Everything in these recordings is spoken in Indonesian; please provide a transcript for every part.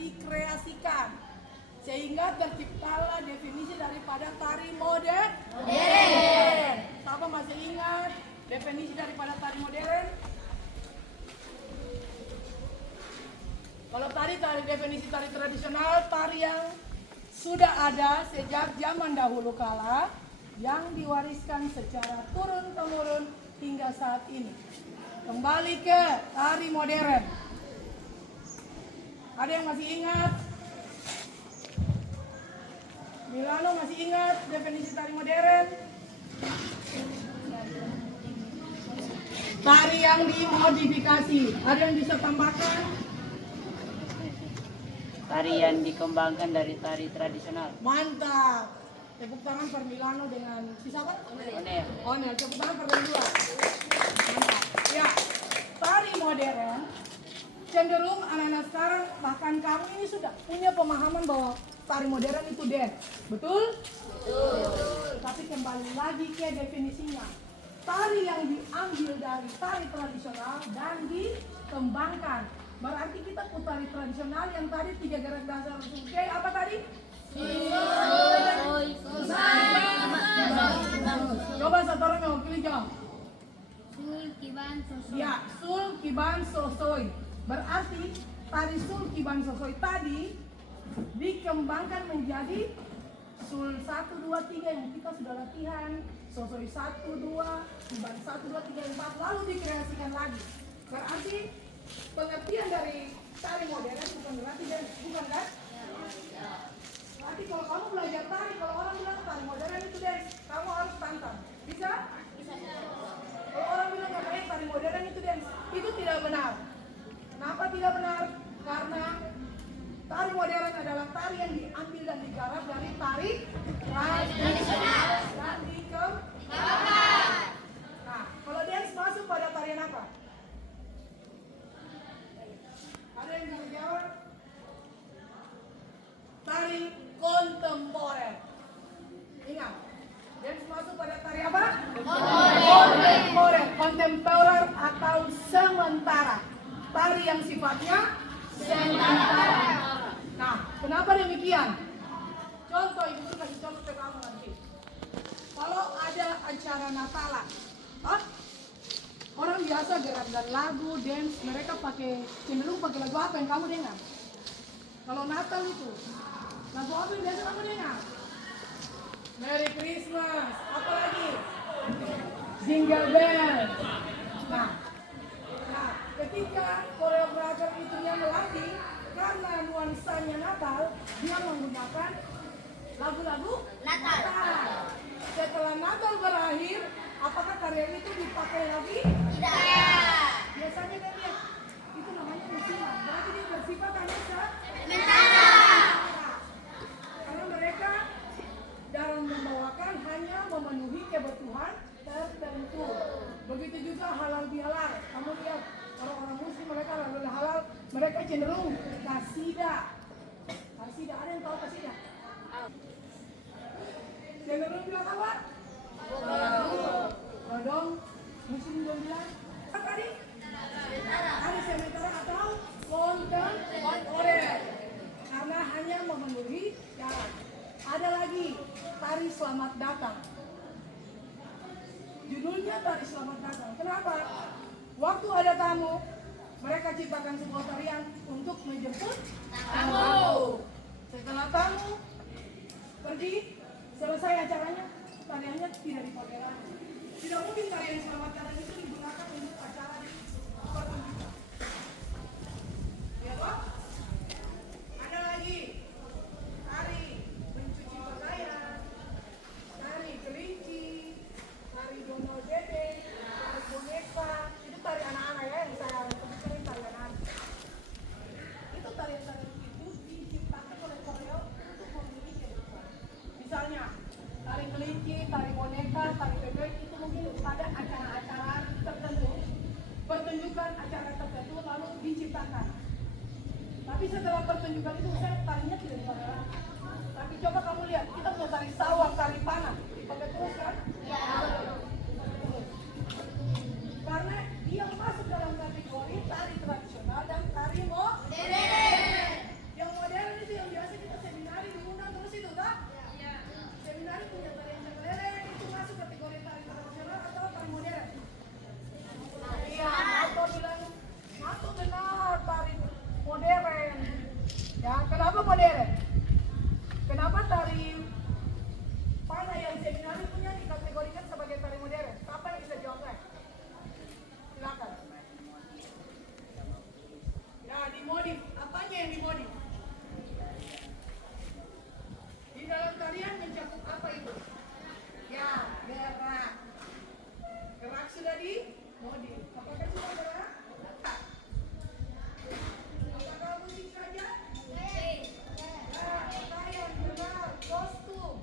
dikreasikan. Sehingga terciptalah definisi daripada tari modern. Siapa masih ingat definisi daripada tari modern? Kalau tadi definisi tari tradisional, tari yang sudah ada sejak zaman dahulu kala, yang diwariskan secara turun-temurun hingga saat ini. Kembali ke tari modern. Ada yang masih ingat? Milano masih ingat definisi tari modern? Tari yang dimodifikasi. Ada yang bisa tambahkan? Tari yang dikembangkan dari tari tradisional. Mantap. Tepuk tangan per Milano dengan siapa? Onel. Tepuk tangan per dua. Mantap. Ya, tari modern cenderung anak-anak sekarang, bahkan kamu ini sudah punya pemahaman bahwa tari modern itu dance. Betul? Betul. Tapi kembali lagi ke definisinya. Tari yang diambil dari tari tradisional dan dikembangkan. Berarti kita tari tradisional yang tadi 3 gerak dasar. Oke, apa tadi? Coba satu orang yang pilih jawab. Sul, kiban, sosoi. Ya, sul, kiban, sosoi. Berarti tari sul, kiban, sosoi tadi dikembangkan menjadi sul 1, 2, 3 yang kita sudah latihan, sosoi 1, 2, kiban 1, 2, 3, 4, lalu dikreasikan lagi. Berarti pengertian dari tari modern bukan berarti bukan kan? Berarti kalau kamu belajar tari, kalau orang bilang tari modern itu dance, kamu harus tantang. Bisa? Bisa. Kalau orang bilang katanya tari modern itu dance, itu tidak benar. Kenapa tidak benar? Karena tari modern adalah tari yang diambil dan digarap dari tari tradisional dan dikembangkan. Nah, kalau dance masuk pada tarian apa? Ada yang bisa jawab? Tari kontemporer. Ingat, dance masuk pada tari apa? Kontemporer. Kontemporer atau sementara. Tari yang sifatnya sementara. Nah, kenapa demikian? Contoh, ibu kasih contoh ke kamu nanti. Kalau ada acara Natalan, orang biasa gerak dan lagu, dance, mereka cenderung pakai lagu apa yang kamu dengar? Kalau Natal itu, lagu apa yang biasa kamu dengar? Merry Christmas, apa lagi? Jingle Bell. Nah, ketika koreografer itu yang melatih, karena nuansanya Natal, dia menggunakan lagu-lagu Natal. Setelah Natal berakhir, apakah karya itu dipakai lagi? Tidak. Biasanya kan dia, itu namanya musiman. Berarti dia bersifat hanya sementara. Karena mereka dalam membawakan hanya memenuhi kebutuhan tertentu. Begitu juga halal bihalal. Kamu lihat orang-orang muslim, mereka halal, mereka cenderung kasidah. Kasidah, ada yang tahu kasidah? Cenderung bilang apa? Dong, muslim bilang apa tadi? Ada sementara atau kontemporer. Karena hanya memenuhi syarat. Ada lagi tari selamat datang. Judulnya tari selamat datang. Kenapa? Waktu ada tamu, mereka ciptakan sebuah tarian untuk menjemput tamu. Setelah tamu pergi, selesai acaranya, tariannya tidak dipakai lagi. Tidak mungkin tarian selamat datang itu digunakan untuk acara pertunjukan. Ya toh? Ada lagi tari mencuci pakaian, tari kelinci, tari dono dede, tari boneka. Itu tari anak-anak ya, yang saya sebutkan tari anak-anak. Itu tarian-tarian itu diciptakan oleh koreo untuk memiliki kebutuhan. Misalnya tari kelinci, tari boneka, tari bebek itu mungkin pada acara-acara tertentu, pertunjukan acara tertentu lalu diciptakan. Tapi setelah pertunjukan itu saya tarinya tidak dipakai lagi. Tapi coba kamu lihat, kita punya tari sawang, tari panah, dipakai terus kan? Ya. Karena dia masuk dalam kategori tari tradisional dan tari modern. Yang modern. Kenapa tari Pana yang seminari punya dikategorikan sebagai tari modern? Siapa yang bisa jawab saya? Silakan. Ya, dimodif. Apanya yang dimodif? Di dalam tarian mencakup apa itu? Ya, gerak. Gerak sudah dimodif. Apakah cuma gerak? Tak. Apakah musik saja? Ya, pakaian, gerak, kostum.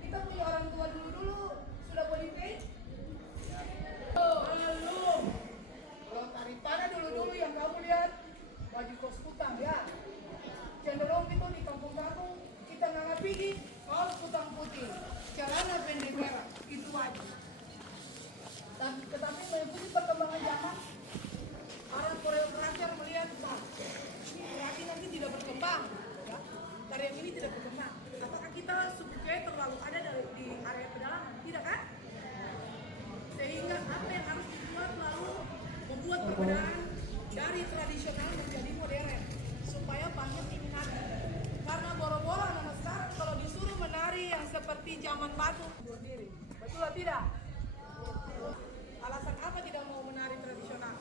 Kita punya orang tua dulu sudah body paint? Belum. Kalau tari Pana dulu yang kamu lihat baju kos kutang ya. Cenderung itu di kampung-kampung kita nggak pergi kaos kutang putih, celana pendek merah itu wajib. Tetapi mengikuti perkembangan zaman, para koreografer melihat ini berarti nanti tidak berkembang, ya. Tarian ini tidak berkembang. Apakah kita sebetulnya terlalu ada di area pedalaman? Tidak kan? Sehingga apa yang harus dibuat lalu membuat perbedaan dari tradisional menjadi modern supaya banyak diminati. Karena boro-boro anak sekarang kalau disuruh menari yang seperti zaman batu berdiri, betul atau tidak? Alasan apa tidak mau menari tradisional?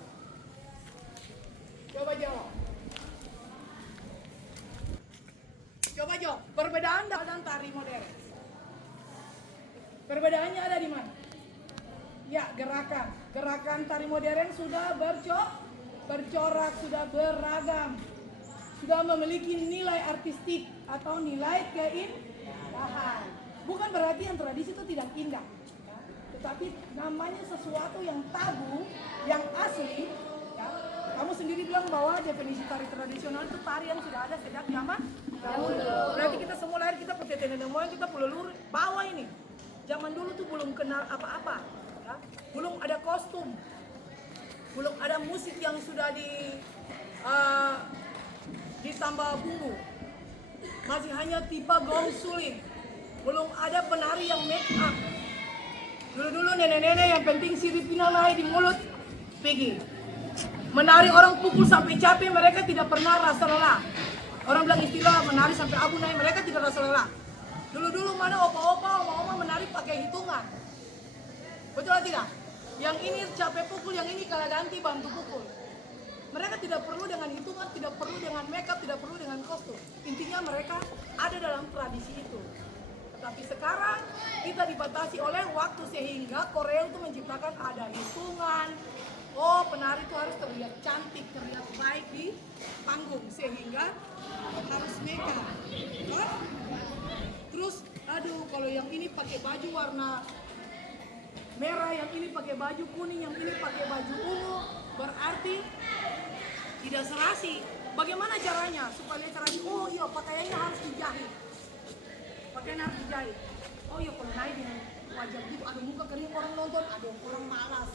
Coba jawab. Coba jawab. Perbedaan dan tari modern. Perbedaannya ada di mana? Ya, gerakan. Gerakan tari modern sudah bercorak, sudah beragam. Sudah memiliki nilai artistik atau nilai keindahan. Bukan berarti yang tradisi itu tidak indah. Ya. Tetapi namanya sesuatu yang tabu, yang asli. Ya. Kamu sendiri bilang bahwa definisi tari tradisional itu tari yang sudah ada sejak zaman dahulu. Berarti kita semua lahir, kita putih nenek moyang, kita pelelur bawah ini. Zaman dulu tuh belum kenal apa-apa. Ya. Belum ada kostum. Belum ada musik yang sudah ditambah bumbu. Masih hanya tipe gong suling. Belum ada penari yang make up. Dulu-dulu nenek-nenek yang penting sirip final naik di mulut, pergi. Menari orang pukul sampai capek, mereka tidak pernah rasa lelah. Orang bilang istilah menari sampai abu naik, mereka tidak rasa lelah. Dulu-dulu mana opa-opa, oma-oma menari pakai hitungan. Betul atau tidak? Yang ini capek pukul, yang ini kalah ganti bantu pukul. Mereka tidak perlu dengan hitungan, tidak perlu dengan makeup, tidak perlu dengan kostum. Intinya mereka ada dalam tradisi itu. Tetapi sekarang kita dibatasi oleh waktu sehingga Korea itu menciptakan ada hitungan. Oh, penari itu harus terlihat cantik, terlihat baik di panggung sehingga harus makeup. Oh? Terus, aduh, kalau yang ini pakai baju warna merah, yang ini pakai baju kuning, yang ini pakai baju ungu, berarti tidak serasi. Bagaimana caranya supaya serasi? Oh iya, pakaiannya harus dijahit. Pakaian harus dijahit. Oh iya, kalau naik dengan wajah gitu, ada muka kering orang nonton, ada orang malas.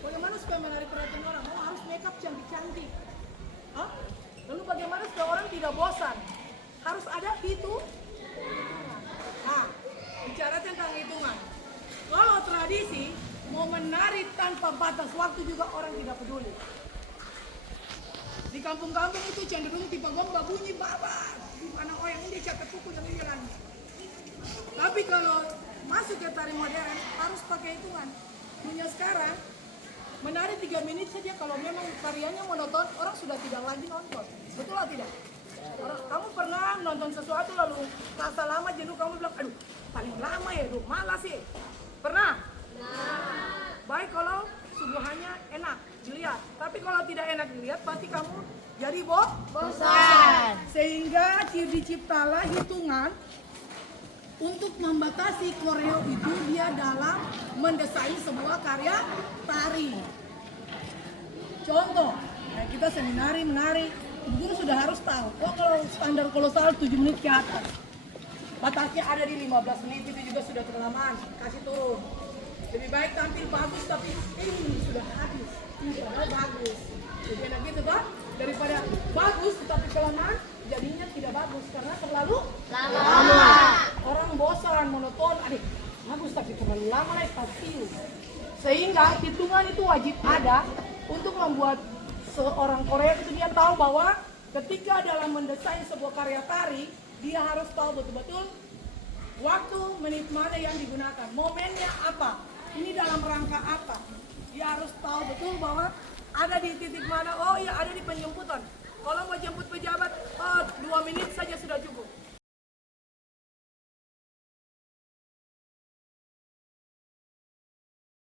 Bagaimana supaya menarik perhatian orang? Oh, harus makeup cantik-cantik. Hah? Lalu bagaimana supaya orang tidak bosan? Harus ada hitungan. Nah, bicara tentang hitungan. Kalau tradisi mau menari tanpa batas waktu juga orang tidak peduli. Di kampung-kampung itu cenderung tipe gong gak bunyi babat. Anak orang ini capek pukul yang ini lagi. Tapi kalau masuk ke tari modern harus pakai hitungan. Punya sekarang menari 3 menit saja kalau memang tariannya monoton, orang sudah tidak lagi nonton. Betul atau tidak? Kamu pernah nonton sesuatu lalu rasa lama jenuh, kamu bilang, aduh paling lama ya, aduh malas sih. Pernah? Nah. Baik kalau suguhannya enak dilihat, tapi kalau tidak enak dilihat pasti kamu jadi bosan. Sehingga diciptalah hitungan untuk membatasi koreo itu dia dalam mendesain sebuah karya tari. Contoh, kita seminari menari, guru sudah harus tahu. Oh, kalau standar kolosal 7 menit ke atas, batasnya ada di 15 menit, itu juga sudah kelamaan, kasih turun. Lebih baik tampil bagus tapi ini sudah habis, ini padahal bagus. Jadi enak gitu kan? Daripada bagus tetapi kelamaan, jadinya tidak bagus karena terlalu lama. Orang bosan, monoton, adik bagus tapi terlalu lama lah pasti. Sehingga hitungan itu wajib ada untuk membuat seorang Korea itu dia tahu bahwa ketika dalam mendesain sebuah karya tari, dia harus tahu betul-betul waktu, menit mana yang digunakan, momennya apa, ini dalam rangka apa. Dia harus tahu betul bahwa ada di titik mana, oh iya ada di penjemputan.